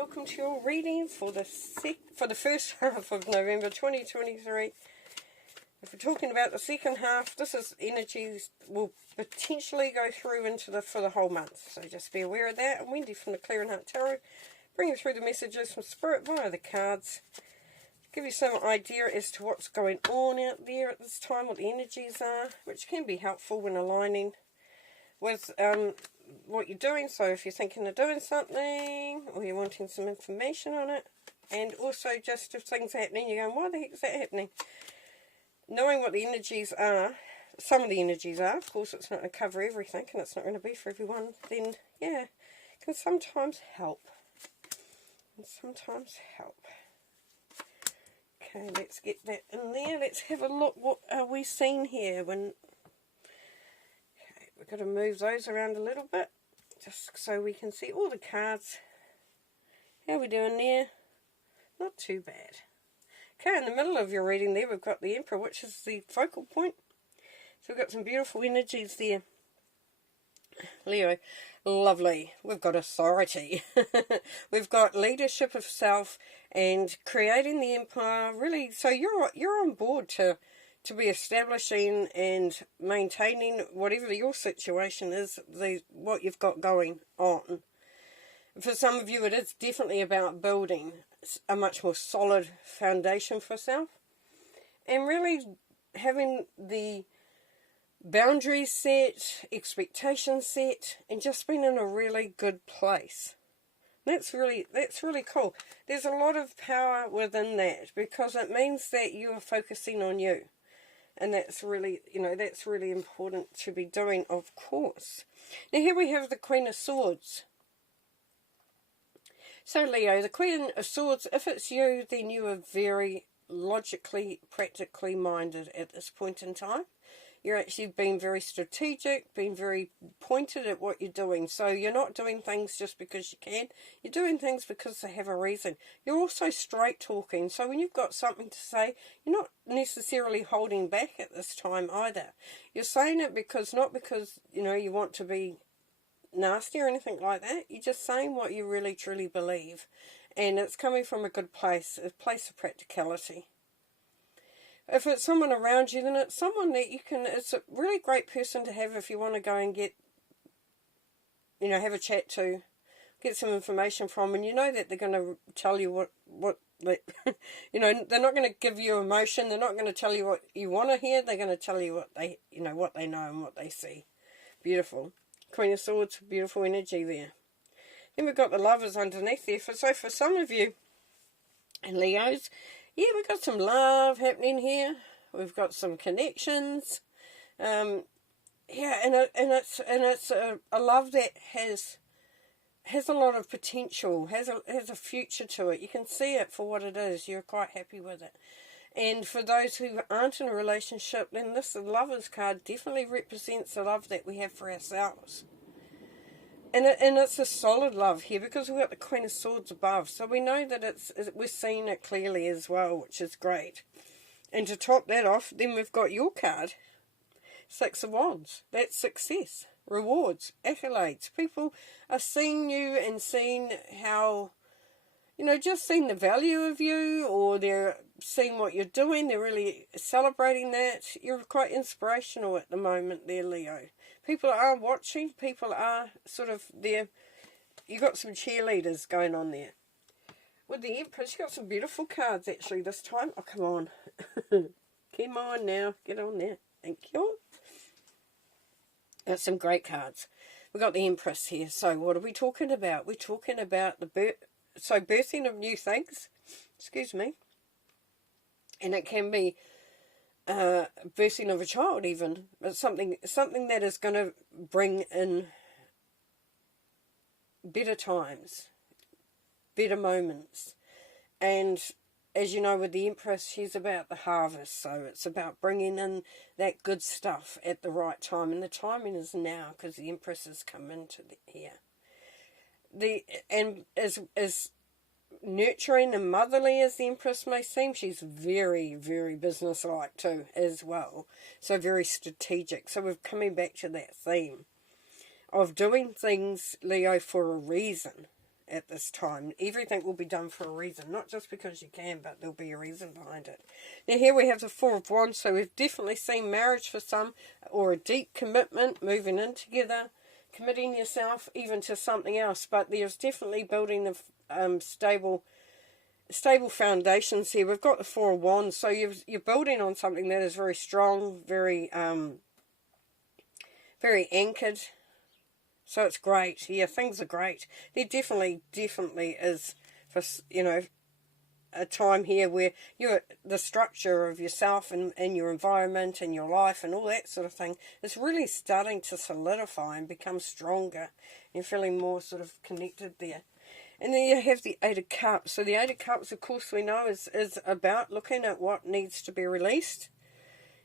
welcome to your reading for the first half of November 2023. If we're talking about the second half, this is energies will potentially go through into for the whole month. So just be aware of that. I'm Wendy from the Clear and Heart Tarot, bringing through the messages from Spirit via the cards. Give you some idea as to what's going on out there at this time, what the energies are, which can be helpful when aligning with what you're doing. So if you're thinking of doing something or you're wanting some information on it, and also just if things are happening, you're going, why the heck is that happening? Knowing what the energies are, some of the energies are, of course it's not going to cover everything and it's not going to be for everyone, then yeah, it can sometimes help. Okay, let's get that in there. Let's have a look. What are we seeing here? We've got to move those around a little bit, just so we can see all the cards. How are we doing there? Not too bad. Okay, in the middle of your reading there, we've got the Emperor, which is the focal point. So we've got some beautiful energies there. Leo, lovely. We've got authority. We've got leadership of self and creating the empire. Really, so you're on board to be establishing and maintaining whatever your situation is, what you've got going on. For some of you, it is definitely about building a much more solid foundation for self and really having the boundaries set, expectations set, and just being in a really good place. That's really cool. There's a lot of power within that because it means that you are focusing on you. And that's really, that's really important to be doing, of course. Now here we have the Queen of Swords. So Leo, the Queen of Swords, if it's you, then you are very logically, practically minded at this point in time. You're actually being very strategic, being very pointed at what you're doing. So you're not doing things just because you can. You're doing things because they have a reason. You're also straight talking. So when you've got something to say, you're not necessarily holding back at this time either. You're saying it not because, you want to be nasty or anything like that. You're just saying what you really truly believe. And it's coming from a good place, a place of practicality. If it's someone around you, then it's someone that it's a really great person to have if you want to go and get, have a chat to, get some information from, and you know that they're going to tell you what they're not going to give you emotion, they're not going to tell you what you want to hear, they're going to tell you what they know and what they see. Beautiful. Queen of Swords, beautiful energy there. Then we've got the Lovers underneath there. So for some of you, and Leos, yeah, we've got some love happening here. We've got some connections. And it's a love that has a lot of potential, has a future to it. You can see it for what it is. You're quite happy with it. And for those who aren't in a relationship, then this Lovers card definitely represents the love that we have for ourselves. And it's a solid love here because we've got the Queen of Swords above. So we know that we're seeing it clearly as well, which is great. And to top that off, then we've got your card, Six of Wands. That's success, rewards, accolades. People are seeing you and seeing how, just seeing the value of you, or they're seeing what you're doing. They're really celebrating that. You're quite inspirational at the moment there, Leo. People are watching. People are sort of there. You've got some cheerleaders going on there. With the Empress, you've got some beautiful cards actually this time. Oh, come on. Come on now. Get on there. Thank you. That's some great cards. We've got the Empress here. So what are we talking about? We're talking about birthing of new things. Excuse me. And it can be birthing of a child even, but something that is going to bring in better times, better moments. And as you know, with the Empress, she's about the harvest, so it's about bringing in that good stuff at the right time, and the timing is now because the Empress has come into here. And as nurturing and motherly as the Empress may seem, she's very, very businesslike too as well. So very strategic. So we're coming back to that theme of doing things, Leo, for a reason. at this time. Everything will be done for a reason, not just because you can, but there'll be a reason behind it. Now here we have the Four of Wands, so we've definitely seen marriage for some, or a deep commitment, moving in together, committing yourself even to something else, but there's definitely building the stable foundations here. We've got the Four of Wands, so you're building on something that is very strong, very very anchored. So it's great. Yeah, things are great. There definitely is, for, you know, a time here where the structure of yourself and your environment and your life and all that sort of thing is really starting to solidify and become stronger. You're feeling more sort of connected there. And then you have the Eight of Cups. So the Eight of Cups, of course, we know is about looking at what needs to be released.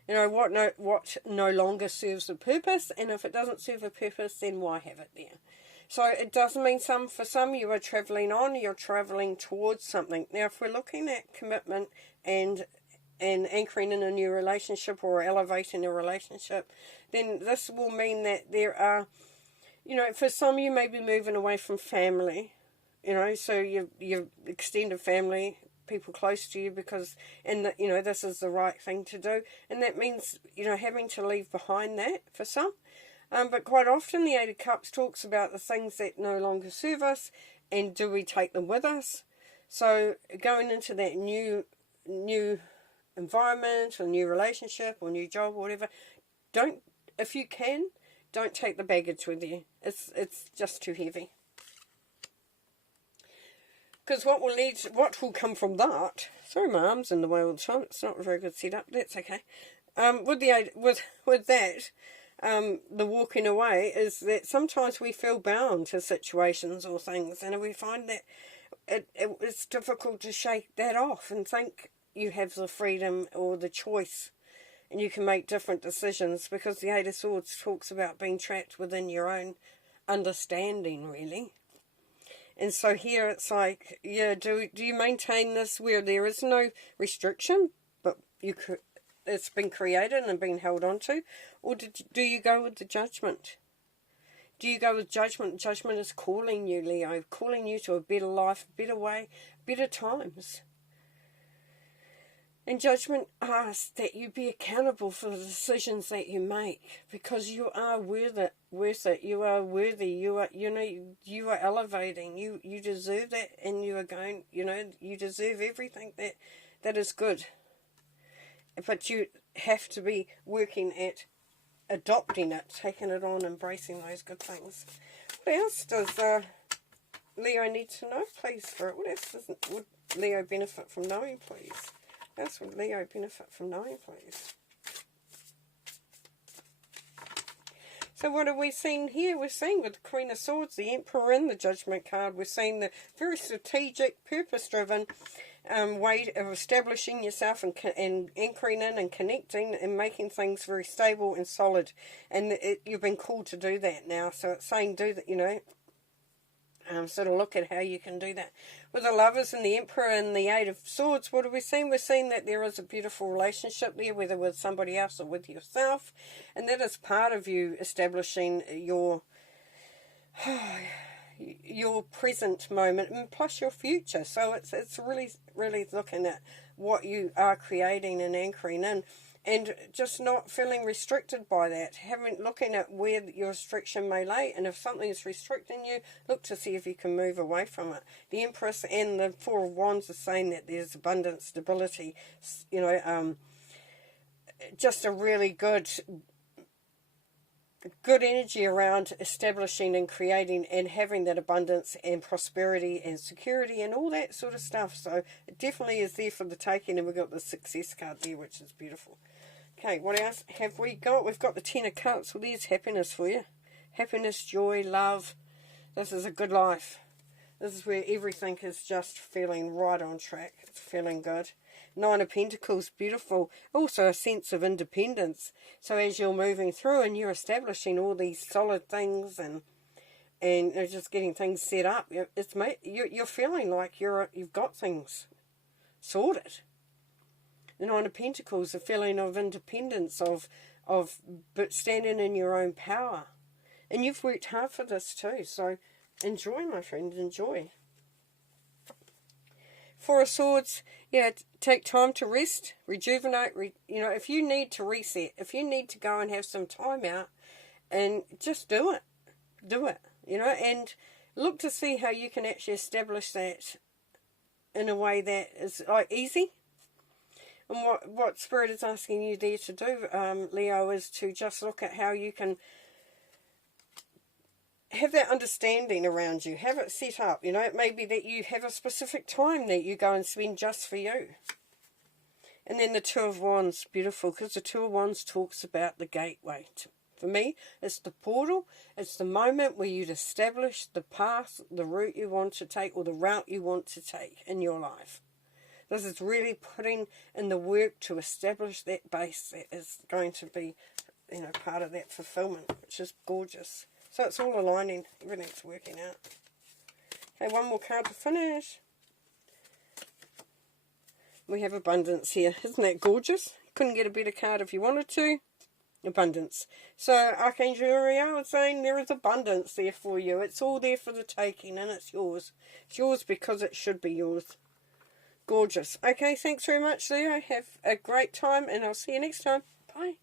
You know, what no longer serves a purpose, and if it doesn't serve a purpose, then why have it there? So it does mean for some you are travelling on, you're travelling towards something. Now, if we're looking at commitment and anchoring in a new relationship or elevating a relationship, then this will mean that there are, you know, for some you may be moving away from family, you know, so your extended family, people close to you, because, and you know, this is the right thing to do, and that means, you know, having to leave behind that for some. But quite often the Eight of Cups talks about the things that no longer serve us, and do we take them with us? So going into that new environment or new relationship or new job or whatever, if you can, don't take the baggage with you. It's just too heavy. Because what will come from that? Sorry, my arm's in the way all the time. It's not a very good setup. That's okay. With that, the walking away is that sometimes we feel bound to situations or things, and we find that it's difficult to shake that off and think you have the freedom or the choice, and you can make different decisions, because the Eight of Swords talks about being trapped within your own understanding, really. And so here it's like, yeah, do you maintain this where there is no restriction, but it's been created and been held on to? Or do you go with the Judgment? Do you go with Judgment? Judgment is calling you, Leo, calling you to a better life, better way, better times. And Judgment asks that you be accountable for the decisions that you make, because you are worth it. You are worthy. You are elevating. You deserve that, and you are going. You know, you deserve everything that is good. But you have to be working at adopting it, taking it on, embracing those good things. What else does Leo need to know, please? What else would Leo benefit from knowing, please? That's what Leo benefit from knowing, please. So what are we seeing here? We're seeing with the Queen of Swords, the Emperor in the Judgment card, we're seeing the very strategic, purpose-driven way of establishing yourself and anchoring in and connecting and making things very stable and solid. And you've been called to do that now. So it's saying do that, you know. Sort of look at how you can do that. With the Lovers and the Emperor and the Eight of Swords, what are we seeing? We're seeing that there is a beautiful relationship there, whether with somebody else or with yourself. And that is part of you establishing your present moment and plus your future. So it's really, really looking at what you are creating and anchoring in. And just not feeling restricted by that. Looking at where your restriction may lay. And if something is restricting you, look to see if you can move away from it. The Empress and the Four of Wands are saying that there's abundance, stability, you know, just a really good energy around establishing and creating and having that abundance and prosperity and security and all that sort of stuff. So it definitely is there for the taking, and we've got the Success card there, which is beautiful. Okay, what else have we got? We've got the Ten of Cups. Well, there's happiness for you. Happiness, joy, love. This is a good life. This is where everything is just feeling right on track. It's feeling good. Nine of Pentacles, beautiful. Also a sense of independence. So as you're moving through and you're establishing all these solid things and just getting things set up, you're feeling like you've got things sorted. The Nine of Pentacles, a feeling of independence, but standing in your own power. And you've worked hard for this too. So enjoy, my friend, enjoy. Four of Swords, yeah, take time to rest, rejuvenate, you know, if you need to reset, if you need to go and have some time out, and just do it, you know, and look to see how you can actually establish that in a way that is easy. And what Spirit is asking you there to do, Leo, is to just look at how you can have that understanding around you. Have it set up. You know, it may be that you have a specific time that you go and spend just for you. And then the Two of Wands, beautiful, because the Two of Wands talks about the gateway. For me, it's the portal. It's the moment where you'd establish the path, the route you want to take, or the route you want to take in your life. This is really putting in the work to establish that base that is going to be, you know, part of that fulfillment, which is gorgeous. So it's all aligning. Everything's working out. Okay, one more card to finish. We have abundance here. Isn't that gorgeous? Couldn't get a better card if you wanted to. Abundance. So Archangel Royale is saying there is abundance there for you. It's all there for the taking, and it's yours. It's yours because it should be yours. Gorgeous. Okay, thanks very much, Leo. Have a great time, and I'll see you next time. Bye.